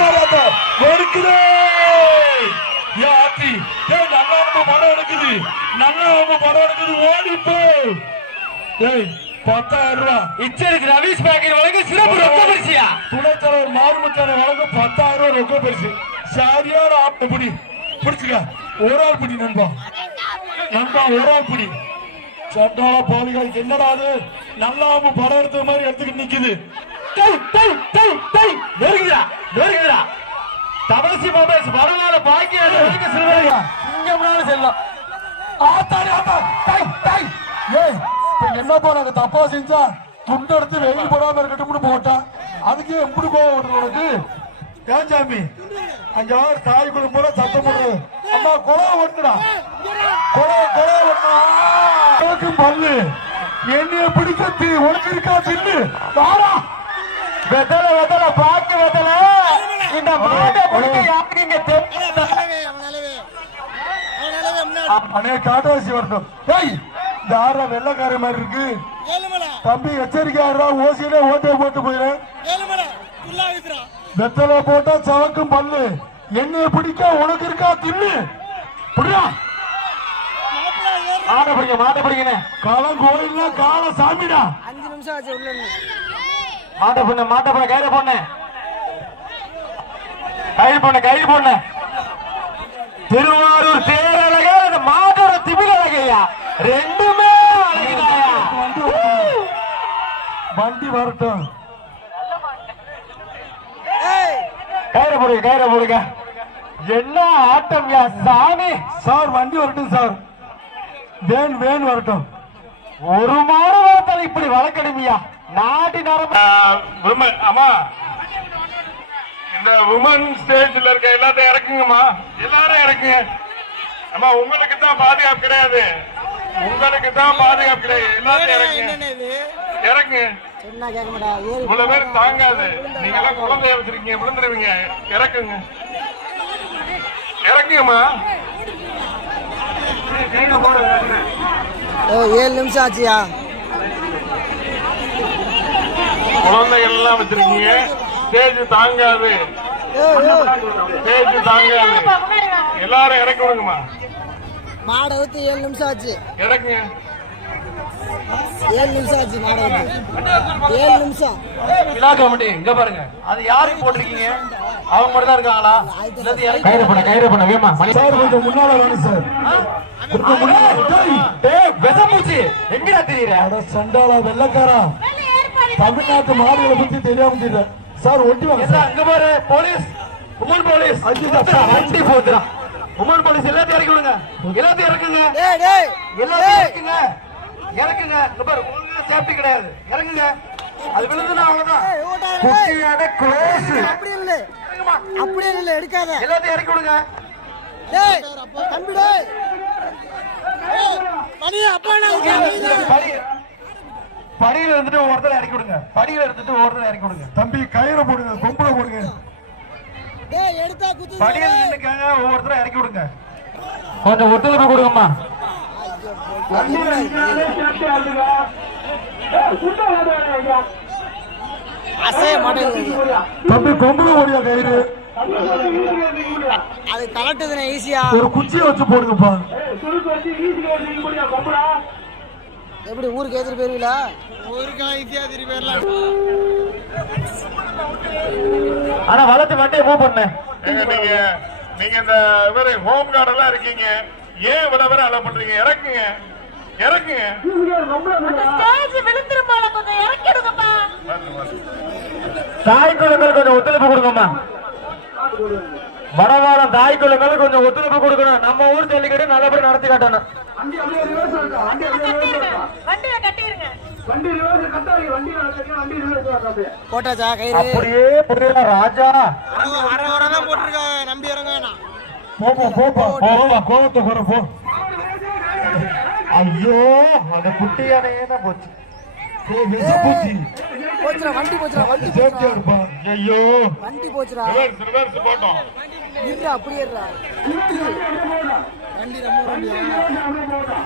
ஆத்தாராத வெறுக்குது ஏ ஆத்தி. ஏ நல்லா நம்ம படம் எடுக்குது. நல்லா நம்ம படம் எடுக்குது. ஓடிப்போ ஏய் பத்தாயிரம் ரூபாய் இச்சருக்கு ரவீஷ் பாக்கெட் வழங்க சிறப்பு ரொக்க பரிசியா? துணைத்தலைவர் மாறுமுத்தான வழங்கும் பத்தாயிரம் ரூபாய் ரொக்க பரிசு. சரியான ஆப்பு பிடி. பிடிச்சுக்க. ஒரு ஆள் பிடி நண்பா. நண்பா ஒரு ஆள் பிடி. சண்டாள பாலிகள் என்னடா அது? நல்லா படம் எடுத்த மாதிரி எடுத்துக்கிட்டு நிக்குது. டை, டை, டை, டை. நெருங்குதா நெருங்குதா தபசி மொபைல்ஸ் வரலாறு பாக்கிய நெருங்க சிறுவரையா இங்க முன்னால செல்லும். ஆத்தாடி ஆத்தா டை, டை. ஏய் என்ன போறாங்க தப்பா செஞ்சா? துண்டு எடுத்து வெயில் போடாம இருக்கட்டும்னு போட்டா அதுக்கு எப்படி கோவம் வருது உனக்கு? ஏன் சாமி? அங்க ஒரு தாய் குடும்பம் சத்தம் போடுறது? அம்மா கொலை ஒட்டுடா கொலை கொலை ஒட்டுறா பல்லு. என்னைய பிடிக்க உனக்கு இருக்கா தின்னு? வாடா வெத்தல வெத்தல பாக்கு வெத்தல. இந்த மாட்டை பிடிக்க யாருக்கு இங்க தெரியும் அண்ணே. காட்டுவாசி வரட்டும். ஏய் இந்த ஆறா வெள்ளக்கார மாதிரி இருக்கு. தம்பி எச்சரிக்கையாடுறா ஓசியிலே ஓட்டை போட்டு போயிரு. வெத்தலை போட்டா சவக்கும் பல்லு. என்னைய பிடிக்க உனக்கு இருக்கா தின்னு புரியா மாட்டை பிடிக்க மாட்டை பிடிக்கணே காலம் கோயில்னா கால சாமிடா. அஞ்சு நிமிஷம் ஆச்சு உள்ள. மாட்டை பொண்ணு மாட்டை பொண்ணு கயிறு பொண்ணு. கயிறு பொண்ணு கயிறு பொண்ணு. திருவாரூர் தேரழகா இந்த மாட்டோட திமிழ் அழகையா ரெண்டுமே வண்டி வரட்டும். கயிறு போடுங்க கயிறு போடுங்க. என்ன ஆட்டம் யா சாமி? சார் வண்டி வரட்டும் சார். வேன் வேன் வரட்டும். ஒரு மாடு வளர்த்தால் இப்படி வளர்க்கணுமியா? நாட்டி நரம்பு விமன் அம்மா. இந்த உமன் ஸ்டேஜ்ல இருக்க எல்லாத்தையும் இறக்குங்கம்மா. எல்லாரும் இறக்குங்க. அம்மா உங்களுக்கு தான் பாதுகாப்பு கிடையாது. உங்களுக்கு தான் பாதுகாப்பு கிடையாது. எல்லாத்தையும் இறக்குங்க. இறக்குங்க. இவ்வளவு பேர் தாங்காது. நீங்க எல்லாம் குழந்தைய வச்சிருக்கீங்க விழுந்துருவீங்க. இறக்குங்க. இறக்குங்கம்மா. ஓ ஏழு நிமிஷம் ஆச்சியா? எல்லாம் வச்சிருக்கீங்க. ஸ்டேஜ் தாங்காது. ஸ்டேஜ் தாங்காது. எல்லாரும் இறக்கி விடுங்கம்மா. மாடை ஊத்து ஏழு நிமிஷம் ஆச்சு. இறக்குங்க. ஏழு நிமிஷம் ஆச்சு மாடை ஊத்து. ஏழு நிமிஷம். விழா கமிட்டி இங்க பாருங்க. அது யாருக்கு போட்டிருக்கீங்க? அவங்க மட்டும் தான் இருக்காங்களா கயிறு பண்ண கயிறு பண்ண வேமா. சார் கொஞ்சம் முன்னால வேணும் சார். எங்கடா தெரியற? அட சண்டாளா வெள்ளக்காரா. தமிழ்நாட்டு மாடுகளை பத்தி தெரியாம தெரியல சார் ஒட்டி வாங்க அங்க பாரு போலீஸ் உமன் போலீஸ். வண்டி போத்துறான் உமன் போலீஸ் எல்லாத்தையும் இறக்கி விடுங்க எல்லாத்தையும் இறக்குங்க. டேய் டேய் எல்லாத்தையும் டேய் இறக்குங்க. இறக்குங்க. இங்க பாரு உங்களுக்கு சேஃப்டி கிடையாது. இறங்குங்க. அது விழுந்துனா அவ்வளவுதான். குட்டியான க்ளோஸ் அப்படி இல்ல அப்படியே இல்ல எடுக்காத. எல்லாத்தையும் இறக்கி விடுங்க டேய் தம்பி டேய். மணி அப்பா நான் படியில இருந்துட்டு ஒருத்தர் இறக்கி விடுங்க. படியில இருந்துட்டு ஒருத்தர் இறக்கி விடுங்க. தம்பி கயிறை போடுங்க கொம்புல போடுங்க. டேய் எடுத்தா குத்து படியில நின்னுக்காங்க ஒவ்வொருத்தரும் இறக்கி விடுங்க. கொஞ்சம் ஒத்துழைப்பு கொடுங்கம்மா. அசைய மாட்டேங்குது. தம்பி கொம்புல ஓடியா கயிறு? அது கலட்டுதுண்ணே ஈஸியா ஒரு குச்சியை வச்சு போடுங்கப்பா. எப்படி ஊருக்கு ஏத்திட்டு போயிருவீங்களா ஊருக்கெல்லாம் ஈஸியா திருப்பி போயிடலாம் ஆனா வளர்த்து வண்டியை மூவ் பண்ணு. நீங்க நீங்க இந்த இவரு ஹோம் கார்டு எல்லாம் இருக்கீங்க. ஏன் இவ்வளவு பேர் அலோ பண்றீங்க? இறக்குங்க. இறக்குங்க. தாய் குழந்தைகள் கொஞ்சம் ஒத்துழைப்பு கொடுங்கம்மா. வடவாளம் தாய் குழந்தைகள் கொஞ்சம் ஒத்துழைப்பு கொடுக்கணும். நம்ம ஊர் ஜல்லிக்கட்டு நல்லபடி நடத்தி காட்டணும். வண்டியை கட்டிருங்க. போட்டாச்சா கயிறு? அப்படியே புரியல ராஜா. அரை வரை தான் போட்டிருக்காங்க. நம்பி இறங்க வேணாம். போப்பா போப்பா போப்பா கோவத்தை குறை போ ஐயோ அந்த குட்டியானே தான் போச்சு. போச்சுடா வண்டி போச்சுடா வண்டி போச்சுடா. ஐயோ. வண்டி போச்சுடா. ரிவர்ஸ் ரிவர்ஸ் போட்டோம். அப்படியே வண்டி நம்ம வண்டியா